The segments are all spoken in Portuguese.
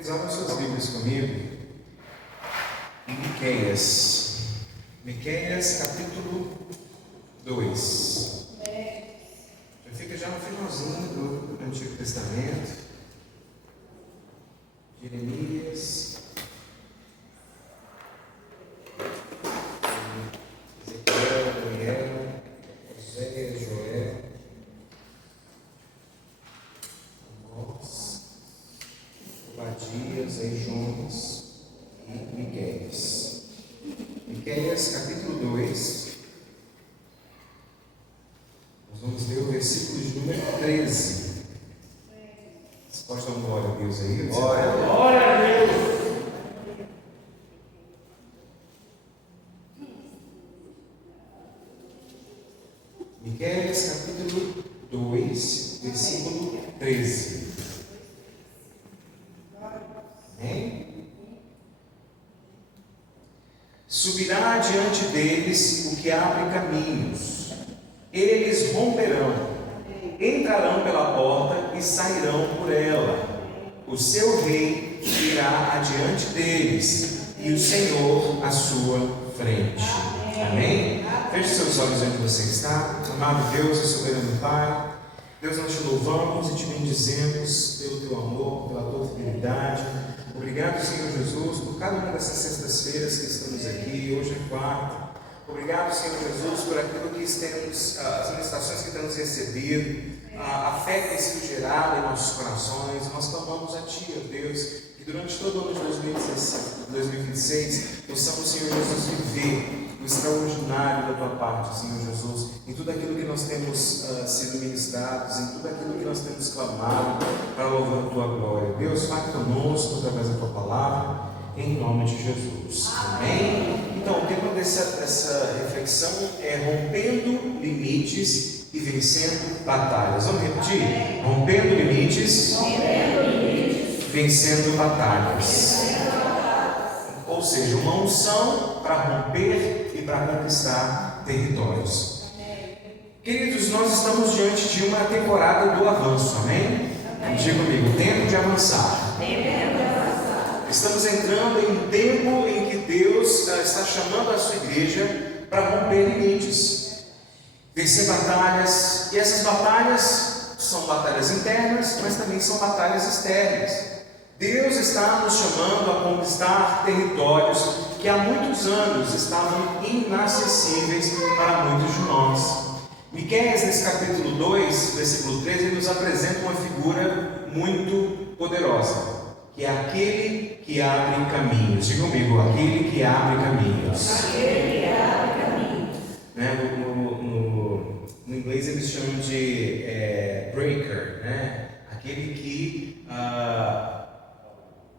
Queridos, abram suas Bíblias comigo em Miqueias capítulo 2. Já fica já no finalzinho do Antigo Testamento. Jeremias, Ezequiel, Daniel, Oséias, Joel, Amós, Obadias, Jonas e Miqueias. Miqueias capítulo 2. Nós vamos ler o versículo de número 13. Você pode dar uma glória a Deus aí? Glória a Deus! Miqueias capítulo 2, versículo 13. Amém? Subirá diante deles o que abre caminhos. Eles romperão, entrarão pela porta e sairão por ela. O seu rei irá adiante deles e o Senhor à sua frente. Amém? Feche seus olhos onde você está. Amado Deus e soberano Pai, Deus, nós te louvamos e te bendizemos pelo teu amor, pela tua fidelidade. Obrigado, Senhor Jesus, por cada uma dessas sextas-feiras que estamos aqui. Hoje é quarta. Obrigado, Senhor Jesus, por aquilo que temos, as ministrações que temos recebido, a fé que tem sido gerada em nossos corações. Nós clamamos a Ti, ó Deus, que durante todo o ano de 2026 possamos, Senhor Jesus, viver o extraordinário da Tua parte, Senhor Jesus, em tudo aquilo que nós temos sido ministrados, em tudo aquilo que nós temos clamado para louvar a Tua glória. Deus, fale conosco através da Tua palavra, em nome de Jesus. Amém? Então, o tema dessa reflexão é rompendo limites e vencendo batalhas. Vamos repetir? Rompendo limites, vencendo batalhas. Ou seja, uma unção para romper e para conquistar territórios. Queridos, nós estamos diante de uma temporada do avanço, amém? Diga comigo, tempo de avançar. Estamos entrando em um tempo em que Deus está chamando a sua igreja para romper limites, vencer batalhas, e essas batalhas são batalhas internas, mas também são batalhas externas. Deus está nos chamando a conquistar territórios que há muitos anos estavam inacessíveis para muitos de nós. Miqueias, nesse capítulo 2, versículo 13, ele nos apresenta uma figura muito poderosa, que é aquele que abre caminhos. Diga comigo, aquele que abre caminhos. Aquele que abre caminhos. Né? No inglês eles chamam de breaker, né? Aquele que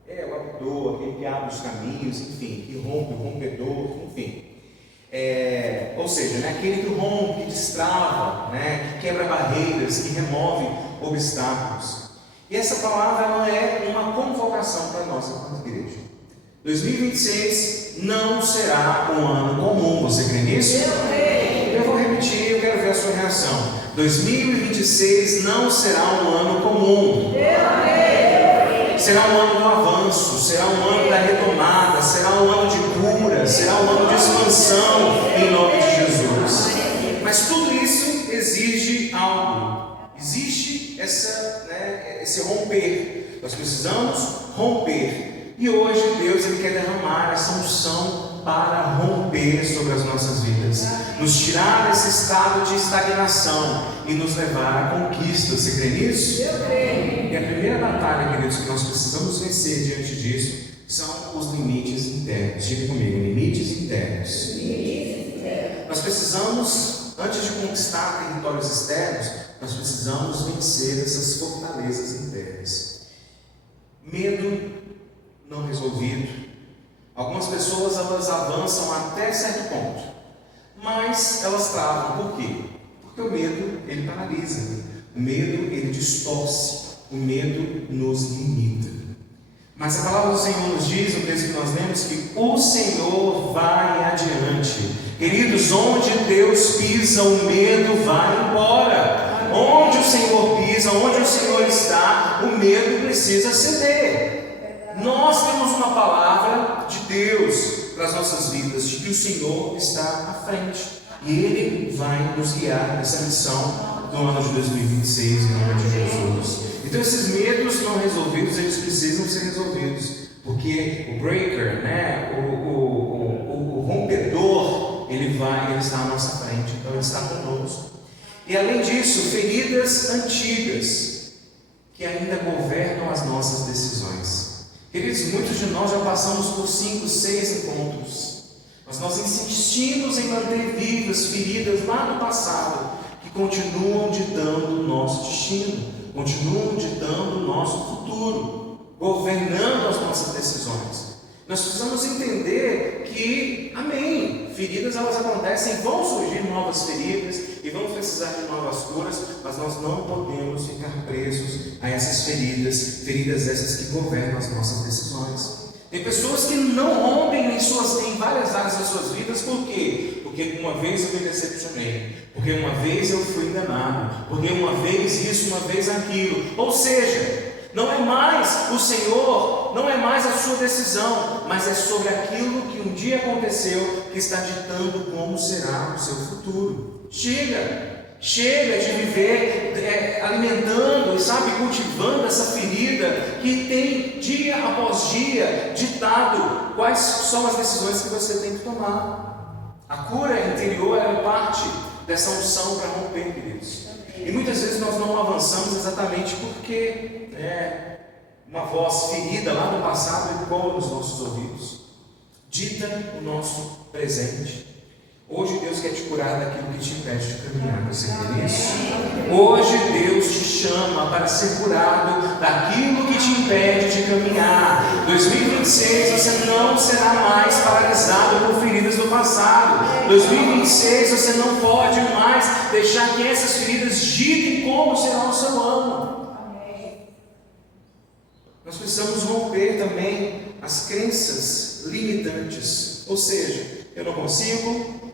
é o abridor, aquele que abre os caminhos, enfim, que rompe, o rompedor, enfim. Ou seja, né, aquele que rompe, que destrava, né, que quebra barreiras, que remove obstáculos. E essa palavra ela é uma convocação para nós enquanto igreja. 2026 não será um ano comum, você crê nisso? Eu vou repetir, eu quero ver a sua reação. 2026 não será um ano comum. Será um ano do avanço, será um ano da retomada, será um ano de cura, será um ano de expansão em nome de Jesus. Mas tudo isso exige algo. Existe esse romper. Nós precisamos romper. E hoje Deus ele quer derramar essa unção para romper sobre as nossas vidas, nos tirar desse estado de estagnação e nos levar à conquista. Você crê nisso? Eu creio. E a primeira batalha, queridos, que nós precisamos vencer diante disso são os limites internos. Diga comigo, limites internos. Nós precisamos, antes de conquistar territórios externos, nós precisamos vencer essas fortalezas internas. Medo não resolvido. Algumas pessoas elas avançam até certo ponto, mas elas travam. Por quê? Porque o medo ele paralisa, o medo ele distorce, o medo nos limita. Mas a palavra do Senhor nos diz, no texto que nós lemos, que o Senhor vai adiante. Queridos, onde Deus pisa, o medo vai embora. Onde o Senhor pisa, onde o Senhor está, o medo precisa ceder. Nós temos uma palavra de Deus para as nossas vidas, de que o Senhor está à frente. E Ele vai nos guiar nessa missão do ano de 2026, em nome de Jesus. Então esses medos não resolvidos, eles precisam ser resolvidos. Porque o breaker, né, o rompedor, ele está à nossa frente, então ele está conosco. E além disso, feridas antigas, que ainda governam as nossas decisões. Queridos, muitos de nós já passamos por 5, 6 encontros. Mas nós insistimos em manter vivas feridas lá do passado, que continuam ditando o nosso destino, continuam ditando o nosso futuro, governando as nossas decisões. Nós precisamos entender que, amém, feridas elas acontecem, vão surgir novas feridas e vamos precisar de novas curas, mas nós não podemos ficar presos a essas feridas essas que governam as nossas decisões. Tem pessoas que não rompem em várias áreas das suas vidas, por quê? Porque uma vez eu me decepcionei, porque uma vez eu fui enganado, porque uma vez isso, uma vez aquilo. Ou seja, não é mais o Senhor, não é mais a sua decisão, mas é sobre aquilo que um dia aconteceu que está ditando como será o seu futuro. Chega de viver alimentando e cultivando essa ferida que tem dia após dia ditado quais são as decisões que você tem que tomar. A cura interior é parte dessa unção para romper, queridos. E muitas vezes nós não avançamos exatamente porque uma voz ferida lá no passado ecoa nos nossos ouvidos, dita o nosso presente. Hoje Deus quer te curar daquilo que te impede de caminhar. Você crê nisso? Hoje Deus te chama para ser curado daquilo que te impede de caminhar. 2026 você não será mais paralisado por feridas do passado. 2026 você não pode mais deixar que essas feridas ditem como será o seu ano. Nós precisamos romper também as crenças limitantes. Ou seja, eu não consigo,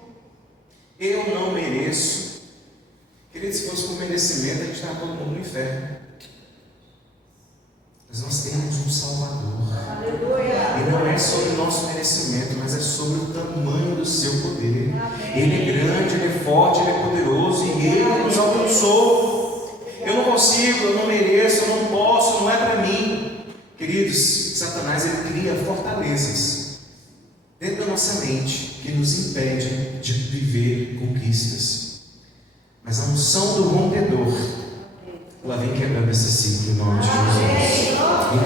eu não mereço. Querido, se fosse por merecimento, a gente estava todo mundo no inferno. Mas nós temos um Salvador. Aleluia. E não é sobre o nosso merecimento, mas é sobre o tamanho do seu poder. Amém. Ele é grande, ele é forte, ele é poderoso e ele nos alcançou. Eu não consigo, eu não mereço, eu não posso, não é para mim. Queridos, Satanás ele cria fortalezas dentro da nossa mente que nos impede de viver conquistas. Mas a unção do rompedor, ela vem quebrando esse ciclo em nome de Jesus.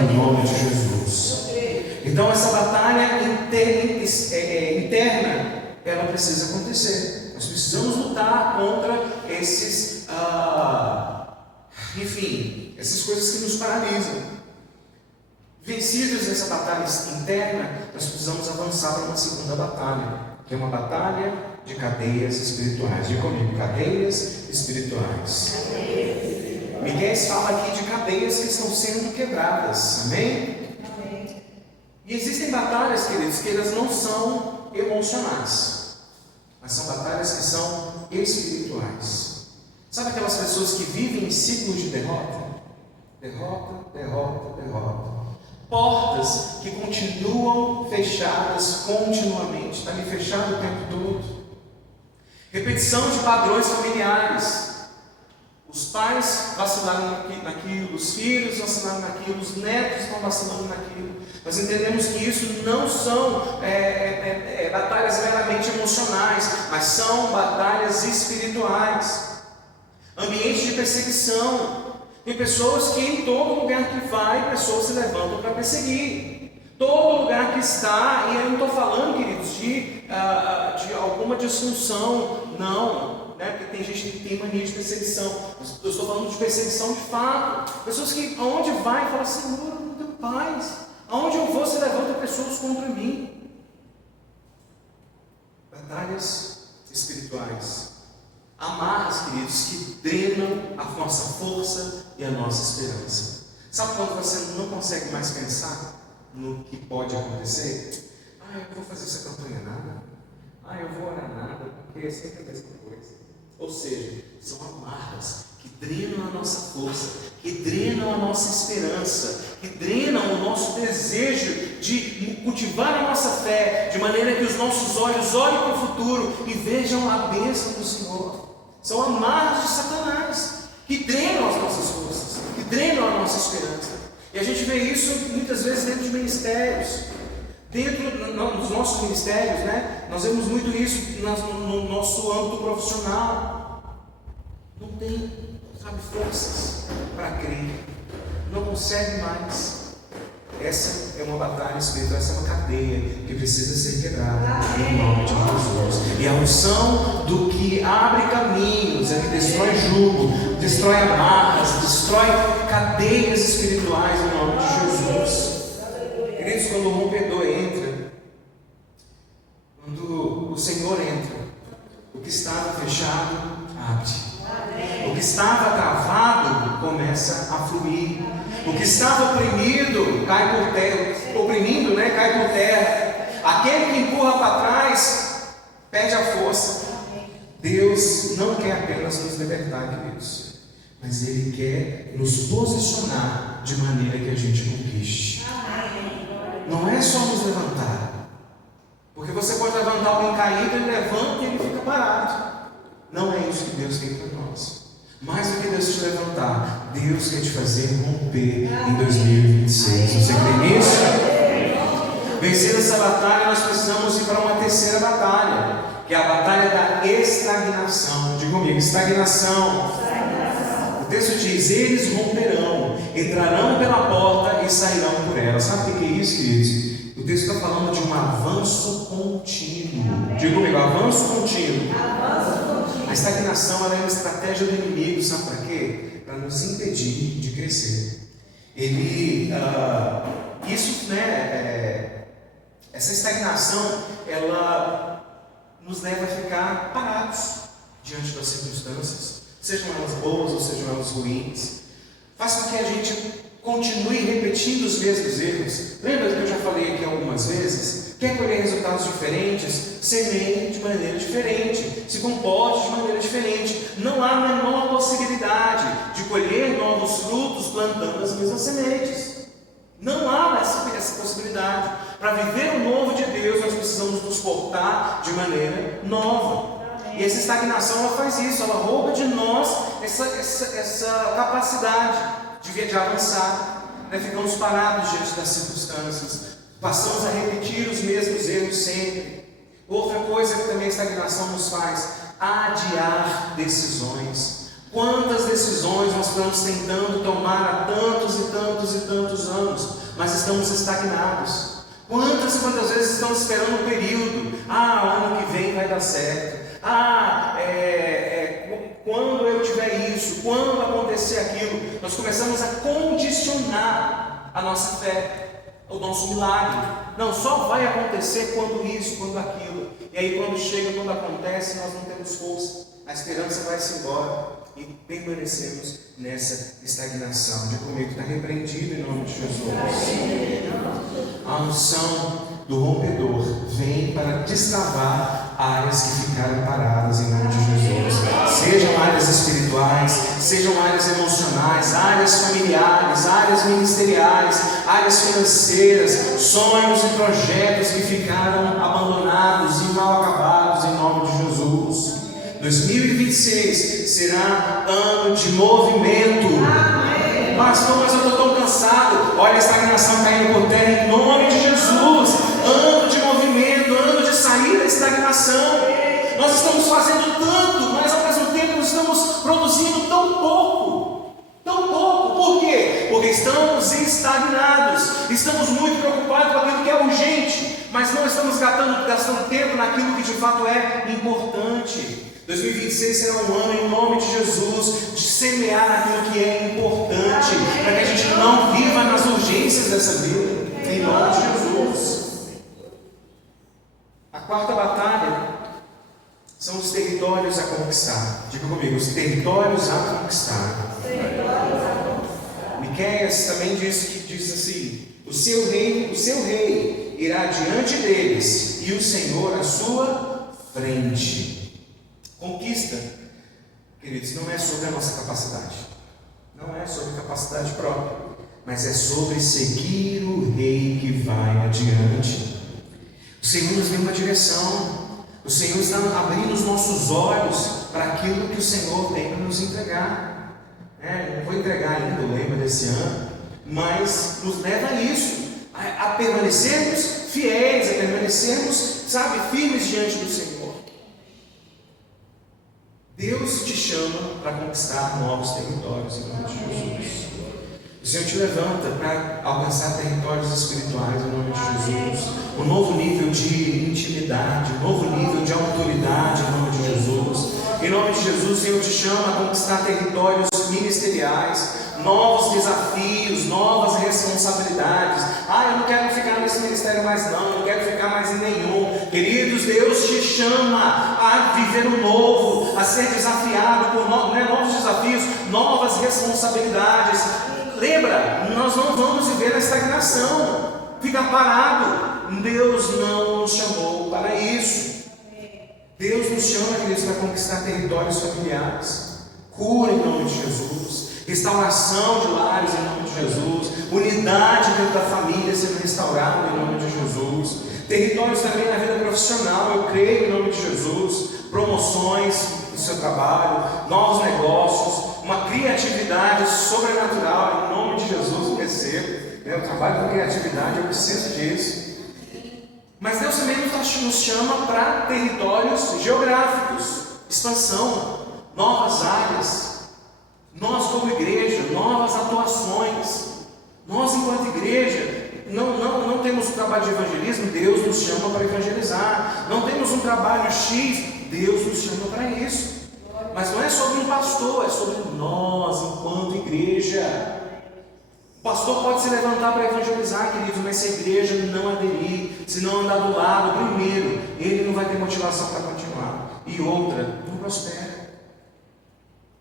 Em nome de Jesus. Então essa batalha interna, ela precisa acontecer. Nós precisamos lutar contra esses, essas coisas que nos paralisam. Vencidos nessa batalha interna, nós precisamos avançar para uma segunda batalha, que é uma batalha de cadeias espirituais. Diga comigo, cadeias espirituais. Miguel fala aqui de cadeias que estão sendo quebradas, amém? Amém. E existem batalhas, queridos, que elas não são emocionais, mas são batalhas que são espirituais. Sabe aquelas pessoas que vivem em ciclos de derrota? Derrota. Portas que continuam fechadas continuamente, está ali fechado o tempo todo. Repetição de padrões familiares. Os pais vacilaram naquilo, os filhos vacilaram naquilo, os netos estão vacilando naquilo. Nós entendemos que isso não são batalhas meramente emocionais, mas são batalhas espirituais. Ambiente de perseguição. Tem pessoas que em todo lugar que vai, pessoas se levantam para perseguir. Todo lugar que está, e eu não estou falando, queridos, de alguma disfunção, não, né? Porque tem gente que tem mania de perseguição. Eu estou falando de perseguição de fato. Pessoas que aonde vai, falam, Senhor, eu não tenho paz. Aonde eu vou, se levantam pessoas contra mim. Batalhas espirituais. Amarras, queridos, que drenam a nossa força e a nossa esperança. Sabe quando você não consegue mais pensar no que pode acontecer? Eu vou fazer essa campanha nada. Eu vou orar nada, porque é sempre a mesma coisa. Ou seja, são amarras que drenam a nossa força, que drenam a nossa esperança, que drenam o nosso desejo de cultivar a nossa fé, de maneira que os nossos olhos olhem para o futuro e vejam a bênção do Senhor. São amarras de Satanás, que drenam as nossas forças, que drenam a nossa esperança. E a gente vê isso muitas vezes dentro de ministérios. Dentro dos nossos ministérios, né? Nós vemos muito isso no nosso âmbito profissional. Não tem, forças para crer. Não consegue mais. Essa é uma batalha espiritual, essa é uma cadeia que precisa ser quebrada em nome de Jesus. E a unção do que abre caminhos, é que destrói jugo, destrói amarras, destrói cadeias espirituais em nome de Jesus. Queridos, quando o rompedor entra, quando o Senhor entra, o que estava fechado abre. O que estava travado começa a fluir. O que estava oprimido cai por terra. Cai por terra. Aquele que empurra para trás perde a força. Deus não quer apenas nos libertar, queridos, mas Ele quer nos posicionar de maneira que a gente conquiste. Não é só nos levantar, porque você pode levantar alguém caído, ele levanta e ele fica parado. Não é isso que Deus tem para nós. Mais do que Deus te levantar, Deus quer te fazer romper em 2026. Você crê nisso? Vencer essa batalha, nós precisamos ir para uma terceira batalha, que é a batalha da estagnação. Diga comigo, estagnação. O texto diz: eles romperão, entrarão pela porta e sairão por ela. Sabe o que é isso, queridos? O texto está falando de um avanço contínuo. Diga comigo, avanço contínuo. A estagnação ela é uma estratégia do inimigo, sabe para quê? Para nos impedir de crescer. Essa estagnação, ela nos leva a ficar parados diante das circunstâncias, sejam elas boas ou sejam elas ruins. Faz com que a gente continue repetindo os mesmos erros. Lembra que eu já falei aqui algumas vezes? Quer colher resultados diferentes? Semeie de maneira diferente, se comporte de maneira diferente. Não há a menor possibilidade de colher novos frutos plantando as mesmas sementes. Não há essa possibilidade. Para viver o novo de Deus, nós precisamos nos portar de maneira nova. E essa estagnação ela faz isso, ela rouba de nós essa capacidade de avançar. Ficamos parados diante das circunstâncias, passamos a repetir os mesmos erros sempre. Outra coisa que também a estagnação nos faz: adiar decisões. Quantas decisões nós estamos tentando tomar há tantos e tantos e tantos anos, mas estamos estagnados. Quantas vezes estamos esperando um período? Ano que vem vai dar certo. Quando eu tiver isso, quando acontecer aquilo, nós começamos a condicionar a nossa fé, o nosso milagre. Não, só vai acontecer quando isso, quando aquilo. E aí quando chega, quando acontece, nós não temos força. A esperança vai-se embora e permanecemos nessa estagnação. Diga comigo, está repreendido em nome de Jesus. A unção do rompedor vem para destravar áreas que ficaram paradas em nome de Jesus. Sejam áreas espirituais, sejam áreas emocionais, áreas familiares, áreas ministeriais, áreas financeiras, sonhos e projetos que ficaram abandonados e mal acabados em nome de Jesus. 2026 será ano de movimento. Amém. Pastor, mas eu estou tão cansado. Olha a estagnação caindo por terra em nome de Jesus. Ano de movimento, ano de sair da estagnação. Nós estamos fazendo tanto, mas ao mesmo tempo estamos produzindo tão pouco. Tão pouco. Por quê? Porque estamos estagnados. Estamos muito preocupados com aquilo que é urgente, mas não estamos gastando tempo naquilo que de fato é importante. 2026 será um ano, em nome de Jesus, de semear naquilo que é importante, para que a gente não viva nas urgências dessa vida, em nome de Jesus. A quarta batalha são os territórios a conquistar. Diga comigo, os territórios a conquistar. Miqueias também diz assim: o seu rei irá diante deles, e o Senhor à sua frente. Conquista, queridos, não é sobre a nossa capacidade. Não é sobre capacidade própria, mas é sobre seguir o Rei que vai adiante. O Senhor nos deu uma direção. O Senhor está abrindo os nossos olhos para aquilo que o Senhor tem para nos entregar. Não vou entregar ainda o lema desse ano, mas nos leva a isso, a permanecermos fiéis, a permanecermos, firmes diante do Senhor. Deus te chama para conquistar novos territórios em nome de Jesus. O Senhor te levanta para alcançar territórios espirituais em nome de Jesus. Um novo nível de intimidade, um novo nível de autoridade em nome de Jesus. Em nome de Jesus, o Senhor te chama a conquistar territórios ministeriais, novos desafios, novas responsabilidades. Eu não quero ficar nesse ministério mais não, eu não quero ficar mais em nenhum. Queridos, Deus te chama a viver o novo, a ser desafiado por novos desafios, novas responsabilidades. Lembra, nós não vamos viver na estagnação, ficar parado. Deus não nos chamou para isso. Deus nos chama, queridos, para conquistar territórios familiares, cura em nome de Jesus, restauração de lares em nome de Jesus, unidade dentro da família sendo restaurada em nome de Jesus, territórios também na vida profissional, eu creio em nome de Jesus, promoções no seu trabalho, novos negócios, uma criatividade sobrenatural em nome de Jesus. Eu recebo, eu trabalho com criatividade, eu preciso disso. Mas Deus também nos chama para territórios geográficos, expansão, novas áreas. Nós como igreja, novas atuações. Nós enquanto igreja, não temos um trabalho de evangelismo, Deus nos chama para evangelizar. Não temos um trabalho X, Deus nos chama para isso. Mas não é sobre um pastor, é sobre nós enquanto igreja. O pastor pode se levantar para evangelizar, queridos, mas se a igreja não aderir, se não andar do lado, primeiro, ele não vai ter motivação para continuar. E outra, não prospera.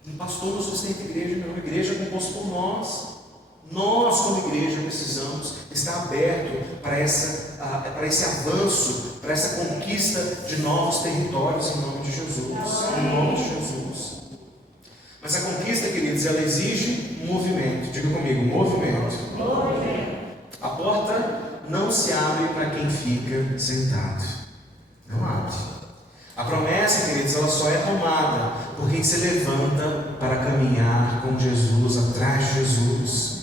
Um pastor não sustenta a igreja, não. A igreja é composta por nós. Nós, como igreja, precisamos estar aberto para esse avanço, para essa conquista de novos territórios em nome de Jesus. Em nome de Jesus. Mas a conquista, queridos, ela exige um movimento. Diga comigo, movimento. A porta não se abre para quem fica sentado. Não abre. A promessa, queridos, ela só é tomada por quem se levanta para caminhar com Jesus, atrás de Jesus.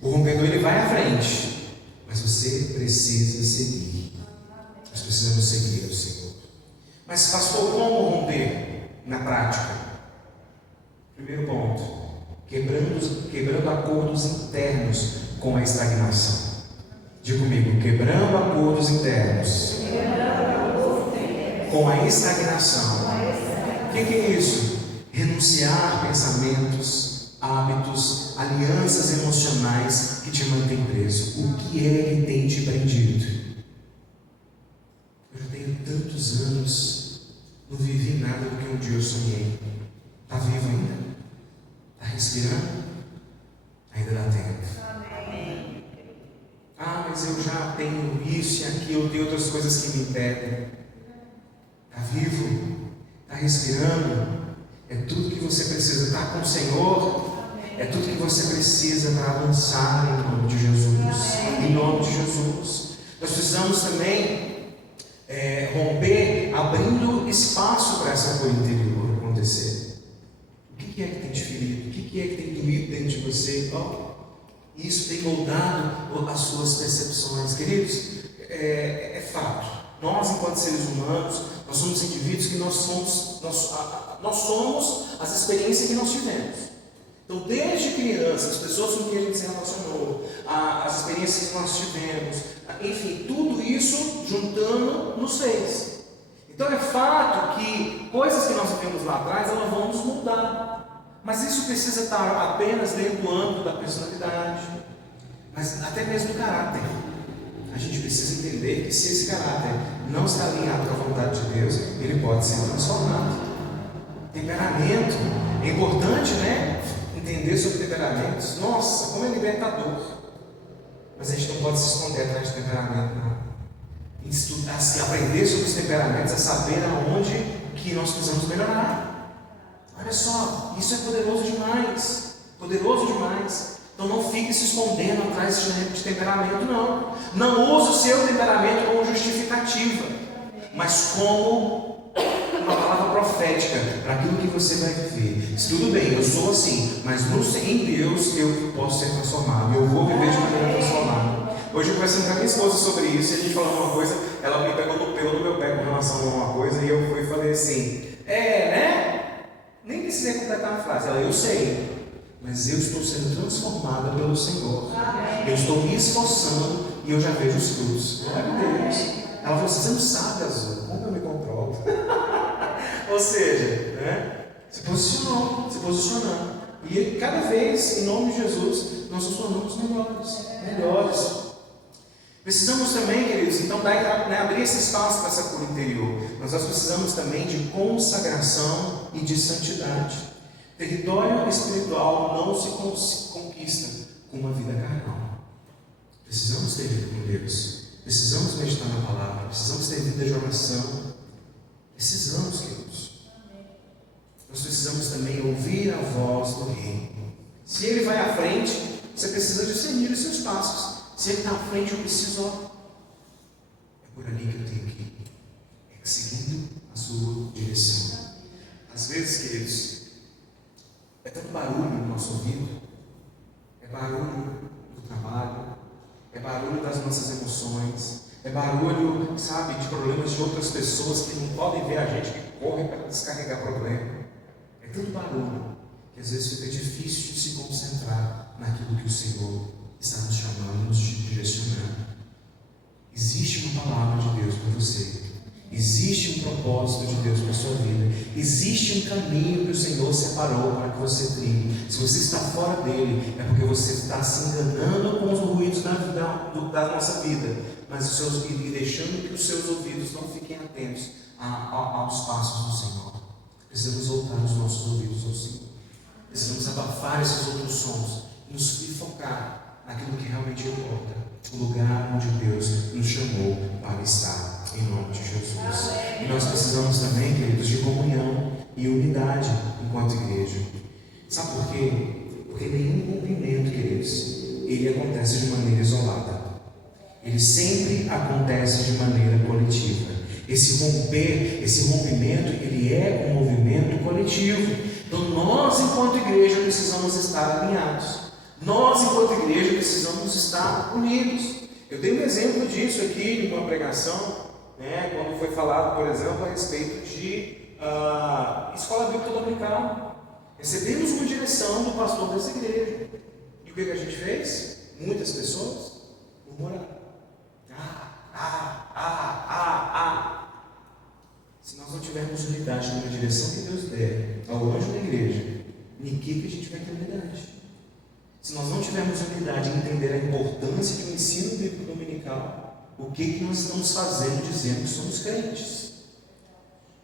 O rompedor, ele vai à frente, mas você precisa seguir. Nós precisamos seguir o Senhor. Mas, pastor, como romper na prática? Primeiro ponto, quebrando acordos internos com a estagnação. Diga comigo, quebrando acordos internos com a estagnação. O que é isso? Renunciar a pensamentos, hábitos, alianças emocionais que te mantêm preso. O que é que tem te prendido? Eu já tenho tantos anos, não vivi nada do que um dia eu sonhei. Está vivo ainda? Está respirando? Ainda dá tempo. Amém. Mas eu já tenho isso e aquilo, tem outras coisas que me impedem. Está vivo? Está respirando? É tudo que você precisa. Está com o Senhor? É tudo que você precisa para avançar em nome de Jesus. Em nome de Jesus. Nós precisamos também romper, abrindo espaço para essa cura interior acontecer. O que é que tem te ferido? O que é que tem doído dentro de você? Isso tem moldado as suas percepções. Queridos, é fato. Nós, enquanto seres humanos, nós somos indivíduos que nós somos as experiências que nós tivemos. Então, desde criança, as pessoas com quem a gente se relacionou, as experiências que nós tivemos, enfim, tudo isso juntando nos fez. Então é fato que coisas que nós vivemos lá atrás, elas vão nos mudar. Mas isso precisa estar apenas dentro do âmbito da personalidade, mas até mesmo do caráter. A gente precisa entender que se esse caráter não está alinhado com a vontade de Deus, ele pode ser transformado. Temperamento, é importante, né? Entender sobre temperamentos. Nossa, como é libertador. Mas a gente não pode se esconder atrás de temperamento, não. Aprender sobre os temperamentos é saber aonde que nós precisamos melhorar. Olha só, isso é poderoso demais. Poderoso demais. Então não fique se escondendo atrás de temperamento, não. Não use o seu temperamento como justificativa, mas como uma palavra profética para aquilo que você vai viver. Se tudo bem, eu sou assim, mas em Deus eu posso ser transformado, eu vou viver de maneira transformada. Hoje eu conversando com a minha esposa sobre isso, e a gente falando uma coisa, ela me pegou no pelo do meu pé com relação a uma coisa, e eu fui e falei assim, né? Nem precisei completar a frase. Ela, eu sei, mas eu estou sendo transformada pelo Senhor. Eu estou me esforçando e eu já vejo os frutos. Glória a Deus. Ela falou, você não sabe, Azul, como eu me controlo. Ou seja, né? Se posicionando. E cada vez, em nome de Jesus, nós nos tornamos melhores. Precisamos também, queridos, então abrir esse espaço para essa cura interior. Nós precisamos também de consagração e de santidade. Território espiritual não se conquista com uma vida carnal. Precisamos ter vida com Deus. Precisamos meditar na palavra. Precisamos ter vida de oração. Precisamos, queridos. Nós precisamos também ouvir a voz do Rei. Se Ele vai à frente, você precisa discernir os seus passos. Se Ele está à frente, eu preciso, é por ali que eu tenho que ir. É seguindo a sua direção. Às vezes, queridos, é tanto barulho no nosso ouvido, é barulho do trabalho, é barulho das nossas emoções, é barulho, sabe, de problemas de outras pessoas que não podem ver a gente, que correm para descarregar problema. É tanto barulho que às vezes fica difícil de se concentrar naquilo que o Senhor está nos chamando, nos direcionando. Existe uma palavra de Deus para você. Existe um propósito de Deus para a sua vida. Existe um caminho que o Senhor separou para que você trilhe. Se você está fora dele, é porque você está se enganando com os ruídos da nossa vida, mas e deixando que os seus ouvidos não fiquem atentos aos passos do Senhor. Precisamos voltar os nossos ouvidos ao Senhor. Precisamos abafar esses outros sons e focar naquilo que realmente importa, o lugar onde Deus nos chamou para estar, em nome de Jesus. E nós precisamos também, queridos, de comunhão e unidade enquanto igreja. Sabe por quê? Porque nenhum rompimento, queridos, ele acontece de maneira isolada. Ele sempre acontece de maneira coletiva. Esse rompimento, ele é um movimento coletivo. Então nós, enquanto igreja, precisamos estar alinhados. Nós, enquanto igreja, precisamos estar unidos. Eu dei um exemplo disso aqui em uma pregação, quando foi falado, por exemplo, a respeito de escola bíblica dominical. Recebemos uma direção do pastor dessa igreja. E o que a gente fez? Muitas pessoas murmuraram. Se nós não tivermos unidade na direção que Deus der ao anjo da igreja, em que a gente vai ter unidade? Se nós não tivermos unidade em entender a importância de um ensino bíblico dominical, o que nós estamos fazendo dizendo que somos crentes?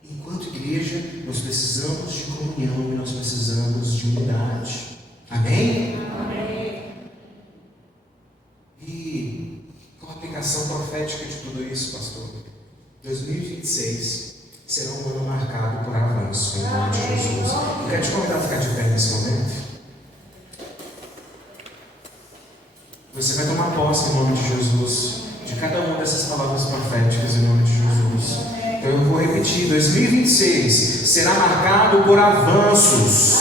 Enquanto igreja, nós precisamos de comunhão e nós precisamos de unidade. Amém? Amém. E qual a aplicação profética de tudo isso, pastor? 2026 será um ano marcado por avanço, em nome de Jesus. Eu quero te convidar a ficar de pé nesse momento. Você vai tomar posse em nome de Jesus, de cada uma dessas palavras proféticas em nome de Jesus. Então eu vou repetir, 2026 será marcado por avanços.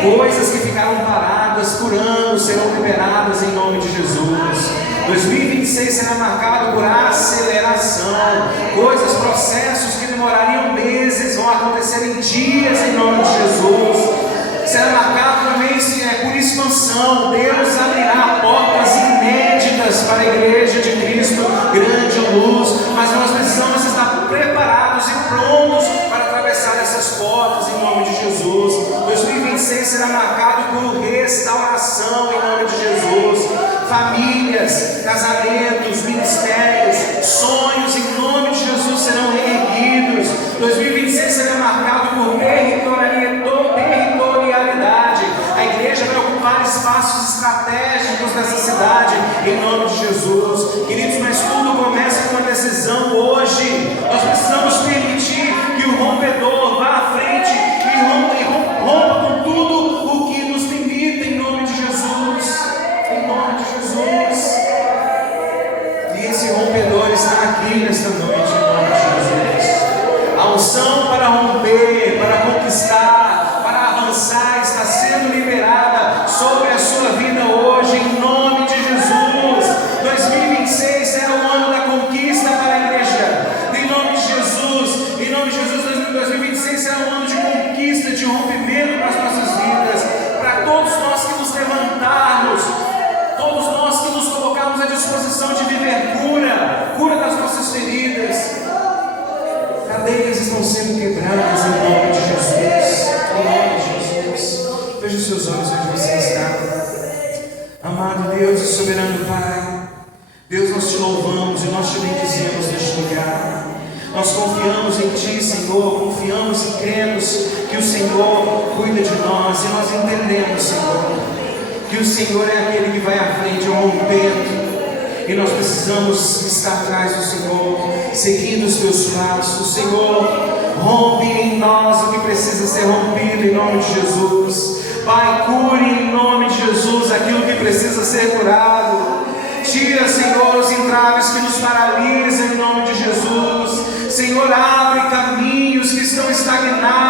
Coisas que ficaram paradas por anos serão liberadas em nome de Jesus. 2026 será marcado por aceleração. Processos que demorariam meses vão acontecer em dias em nome de Jesus. Será marcado também por expansão. Deus abrirá portas inéditas para a igreja de Cristo, grande luz. Mas nós precisamos estar preparados e prontos para atravessar essas portas em nome de Jesus. 2026 será marcado por restauração em nome de Jesus. Famílias, casamentos, ministérios, sonhos em nome de Jesus serão reerguidos. 2026 será marcado por territorialidade. A igreja vai ocupar espaços estratégicos nessa cidade em nome de Jesus. Queridos, mas tudo começa com uma decisão hoje. Nós precisamos permitir que o rompedor vá à frente e rompa com tudo o que nos limita em nome um ano de conquista, de rompimento para as nossas vidas, para todos nós que nos levantarmos, todos nós que nos colocarmos à disposição de viver cura das nossas feridas. Cadeias estão sendo quebradas em nome de Jesus. Em nome de Jesus. Feche os seus olhos onde você está. Amado Deus e soberano Pai, Deus, nós te louvamos e nós te bendizemos neste lugar. Nós confiamos em Ti, Senhor, confiamos e cremos que o Senhor cuida de nós, e nós entendemos, Senhor, que o Senhor é aquele que vai à frente rompendo, e nós precisamos estar atrás do Senhor, seguindo os Teus passos. Senhor, rompe em nós o que precisa ser rompido em nome de Jesus. Pai, cure em nome de Jesus aquilo que precisa ser curado. Tira, Senhor, os entraves que nos paralisam em nome de Jesus. Senhor, abre caminhos que estão estagnados